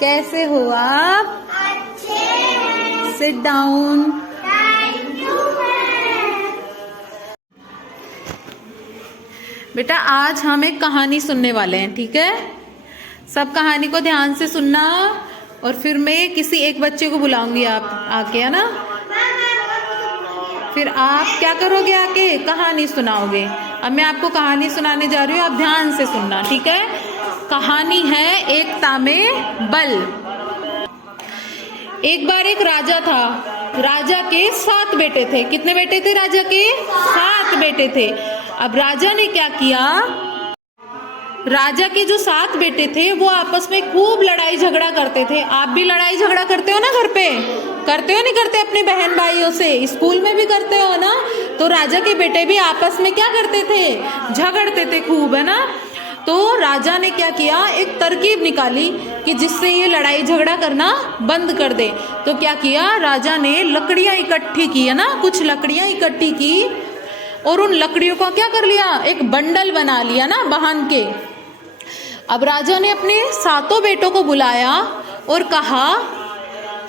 कैसे हो आप? अच्छे। Sit down. बेटा आज हम एक कहानी सुनने वाले हैं, ठीक है? सब कहानी को ध्यान से सुनना और फिर मैं किसी एक बच्चे को बुलाऊंगी आप आके, है ना? फिर आप क्या करोगे? आके कहानी सुनाओगे। अब मैं आपको कहानी सुनाने जा रही हूँ, आप ध्यान से सुनना, ठीक है? कहानी है एकता में बल। एक बार एक राजा था। राजा के 7 बेटे थे। कितने बेटे थे राजा के? 7 बेटे थे। अब राजा ने क्या किया? राजा के जो 7 बेटे थे वो आपस में खूब लड़ाई झगड़ा करते थे। आप भी लड़ाई झगड़ा करते हो ना घर पे? करते हो नहीं करते? अपने बहन भाइयों से, स्कूल में भी करते हो ना? तो राजा के बेटे भी आपस में क्या करते थे? झगड़ते थे खूब, है ना? तो राजा ने क्या किया? एक तरकीब निकाली कि जिससे ये लड़ाई झगड़ा करना बंद कर दे। तो क्या किया? राजा ने लकड़ियां इकट्ठी की, है ना? कुछ लकड़ियां इकट्ठी की और उन लकड़ियों का क्या कर लिया? एक बंडल बना लिया ना, बांध के। अब राजा ने अपने 7 बेटों को बुलाया और कहा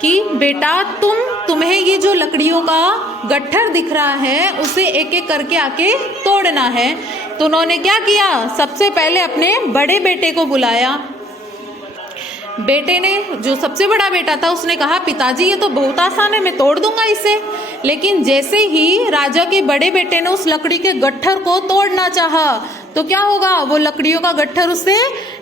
कि बेटा तुम्हें ये जो लकड़ियों का गट्ठर दिख रहा है उसे एक एक करके आके तोड़ना है। तो उन्होंने क्या किया? सबसे पहले अपने बड़े बेटे को बुलाया। बेटे ने, जो सबसे बड़ा बेटा था, उसने कहा पिताजी ये तो बहुत आसान है, मैं तोड़ दूंगा इसे। लेकिन जैसे ही राजा के बड़े बेटे ने उस लकड़ी के गट्ठर को तोड़ना चाहा तो क्या होगा? वो लकड़ियों का गट्ठर उससे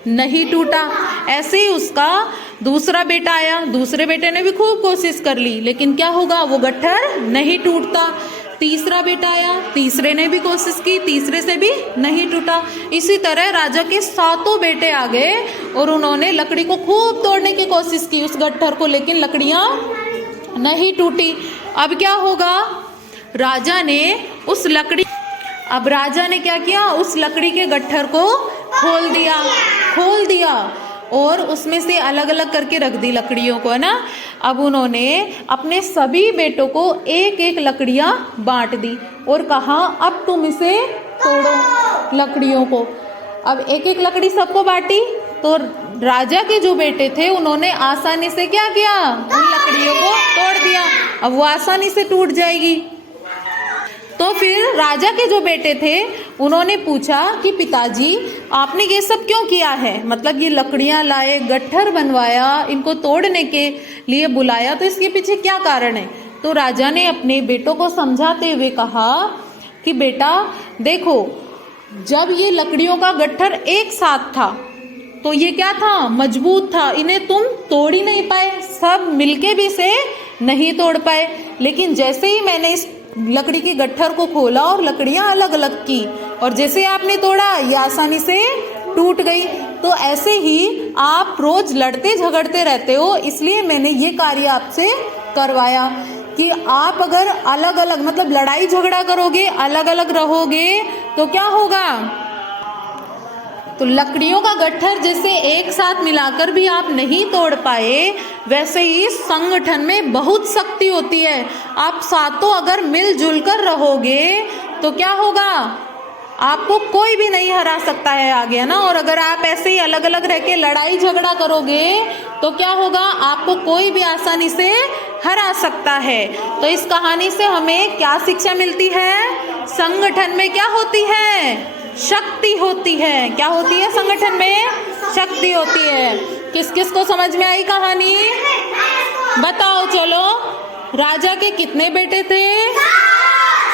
नहीं टूटा। ऐसे ही उसका दूसरा बेटा आया। दूसरे बेटे ने भी खूब कोशिश कर ली, लेकिन क्या होगा? वो गट्ठर नहीं टूटता। तीसरा बेटा आया, तीसरे ने भी कोशिश की, तीसरे से भी नहीं टूटा। इसी तरह राजा के 7 बेटे आ गए और उन्होंने लकड़ी को खूब तोड़ने की कोशिश की, उस गट्ठर को, लेकिन लकड़ियां नहीं टूटी। अब क्या होगा? अब राजा ने क्या किया? उस लकड़ी के गट्ठर को खोल दिया और उसमें से अलग अलग करके रख दी लकड़ियों को, है ना? अब उन्होंने अपने सभी बेटों को एक एक लकड़ियां बांट दी और कहा अब तुम इसे तोड़ो लकड़ियों को। अब एक एक लकड़ी सबको बांटी तो राजा के जो बेटे थे उन्होंने आसानी से क्या किया? उन लकड़ियों को तोड़ दिया। अब वो आसानी से टूट जाएगी। तो फिर राजा के जो बेटे थे उन्होंने पूछा कि पिताजी आपने ये सब क्यों किया है? मतलब ये लकड़ियां लाए, गट्ठर बनवाया, इनको तोड़ने के लिए बुलाया, तो इसके पीछे क्या कारण है? तो राजा ने अपने बेटों को समझाते हुए कहा कि बेटा देखो, जब ये लकड़ियों का गट्ठर एक साथ था तो ये क्या था? मजबूत था, इन्हें तुम तोड़ ही नहीं पाए, सब मिलके भी इसे नहीं तोड़ पाए। लेकिन जैसे ही मैंने इस लकड़ी के गट्ठर को खोला और लकड़ियां अलग अलग की और जैसे आपने तोड़ा ये आसानी से टूट गई। तो ऐसे ही आप रोज लड़ते झगड़ते रहते हो, इसलिए मैंने ये कार्य आपसे करवाया कि आप अगर अलग अलग, मतलब लड़ाई झगड़ा करोगे, अलग अलग रहोगे तो क्या होगा? तो लकड़ियों का गट्ठर जैसे एक साथ मिलाकर भी आप नहीं तोड़ पाए, वैसे ही संगठन में बहुत शक्ति होती है। आप 7 अगर मिलजुल कर रहोगे तो क्या होगा? आपको कोई भी नहीं हरा सकता है आगे, ना? और अगर आप ऐसे ही अलग अलग रह के लड़ाई झगड़ा करोगे तो क्या होगा? आपको कोई भी आसानी से हरा सकता है। तो इस कहानी से हमें क्या शिक्षा मिलती है? संगठन में क्या होती है? शक्ति होती है। क्या होती है? संगठन में शक्ति होती है। किस किस को समझ में आई कहानी? बताओ चलो। राजा के कितने बेटे थे?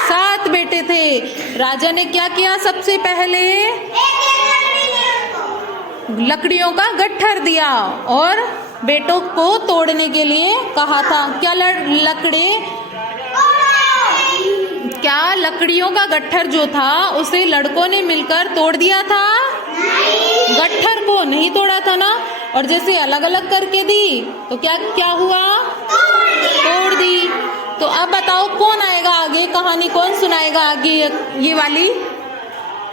7 बेटे थे। राजा ने क्या किया? सबसे पहले लकड़ियों का गट्ठर दिया और बेटों को तोड़ने के लिए कहा था। क्या लकड़ियों का गट्ठर जो था उसे लड़कों ने मिलकर तोड़ दिया था? गट्ठर को नहीं तोड़ा था ना? और जैसे अलग अलग करके दी तो क्या क्या हुआ? तोड़ दी। तो अब बताओ कौन आएगा आगे? कहानी कौन सुनाएगा आगे ये वाली?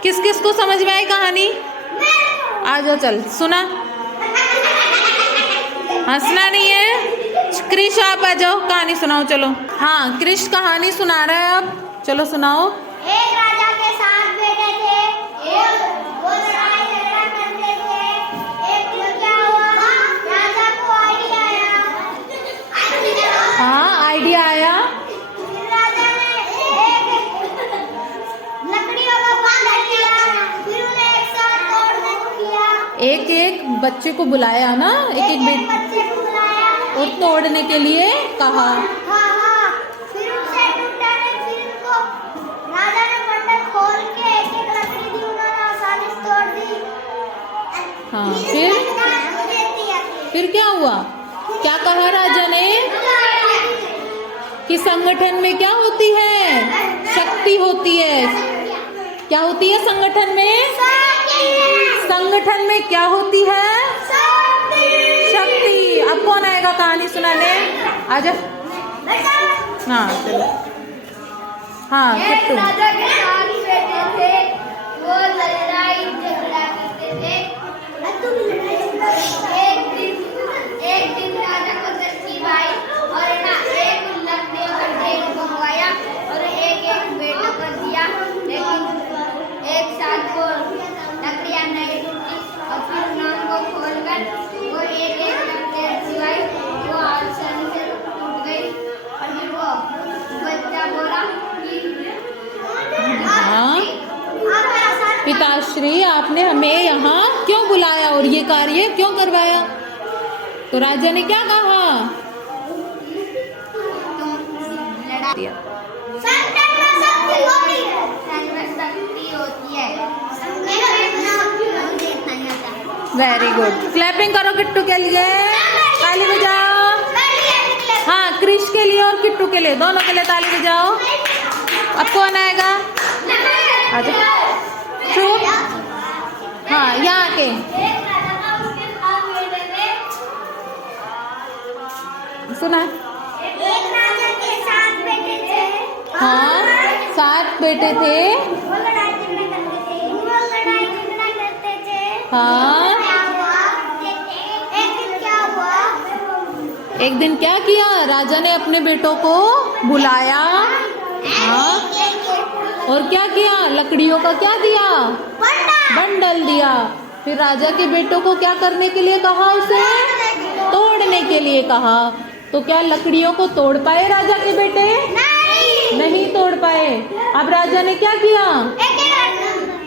किस किस को समझ में आई कहानी? आ जाओ, चल सुना। हंसना नहीं है। क्रिश आप आ जाओ, कहानी सुनाओ चलो। हाँ, क्रिश कहानी सुना रहा है अब, चलो सुनाओ। एक राजा के 7 बेटे थे। वो लड़ाई झगड़ा करते थे। एक दिन क्या हुआ? राजा को एक एक बच्चे को बुलाया ना, एक एक बच्चे को बुलाया और तोड़ने के लिए कहा। हाँ, फिर उसे टूटा नहीं, फिर उनको राजा ने बंडल खोल के एक एक लकड़ी दी, उन्होंने आसानी से तोड़ दी। हाँ, फिर क्या हुआ? क्या कहा राजा ने कि संगठन में क्या होती है? शक्ति होती है। क्या होती है संगठन में? संगठन में क्या होती है? शक्ति। अब कौन आएगा कहानी सुनाने? आजा। हाँ चलो। हाँ किट्टू। राजा के साथ बैठे थे, वो लड़ाई झगड़ा करते थे। एक दिन राजा को दस्ती भाई और ना एक लकड़ी और ढेर मंगवाया और एक एक बेटों को दिया, लेकिन एक साथ को लकड़ियां नहीं टूटी और फिर नाम को खोलकर वो एक लकड़ी दिवाई, वो आसानी से टूट गई और फिर वो बच्चा बोला हाँ पिताश्री, आपने हमें यहाँ क्यों बुलाया और ये कार्य क्यों करवाया? तो राजा ने क्या कहा? Very good. क्लैपिंग करो किट्टू के लिए, ताली बजाओ। हाँ, क्रिश के लिए और किट्टू के लिए, दोनों के लिए ताली बजाओ। अब कौन आएगा? आजा। हाँ, यहाँ के सुना। एक राजा के 7 बेटे थे। हाँ, 7 बेटे थे। वो लड़ाई झगड़ा करते थे। हाँ, क्या हुआ? एक दिन क्या हुआ? एक दिन क्या किया? राजा ने अपने बेटों को बुलाया। हाँ, और क्या किया? लकड़ियों का क्या दिया? बंडल दिया। फिर राजा के बेटों को क्या करने के लिए कहा? उसे तोड़ने के लिए कहा। तो क्या लकड़ियों को तोड़ पाए राजा के बेटे? नहीं तोड़ पाए। अब राजा ने क्या किया?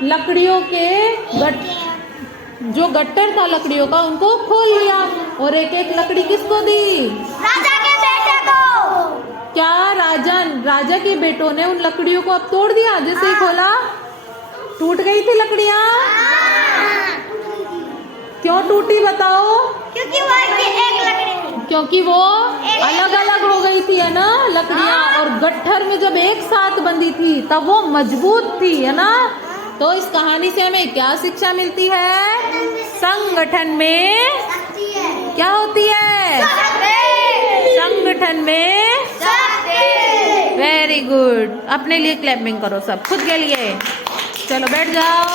लकड़ियों के जो गट्टर था लकड़ियों का, उनको खोल लिया और एक एक लकड़ी किसको दी? राजा के बेटे को। क्या राजा के बेटों ने उन लकड़ियों को अब तोड़ दिया? जैसे ही खोला टूट गई थी लकड़ियाँ। क्यों टूटी बताओ? क्योंकि वो एक लकड़ी थी। क्योंकि वो अलग अलग हो गई थी, है ना लकड़ियाँ। और गट्ठर में जब एक साथ बंधी थी तब वो मजबूत थी, है ना। तो इस कहानी से हमें क्या शिक्षा मिलती है? संगठन में क्या होती है? संगठन में। Very good. अपने लिए क्लैपिंग करो सब, खुद के लिए। चलो बैठ जाओ।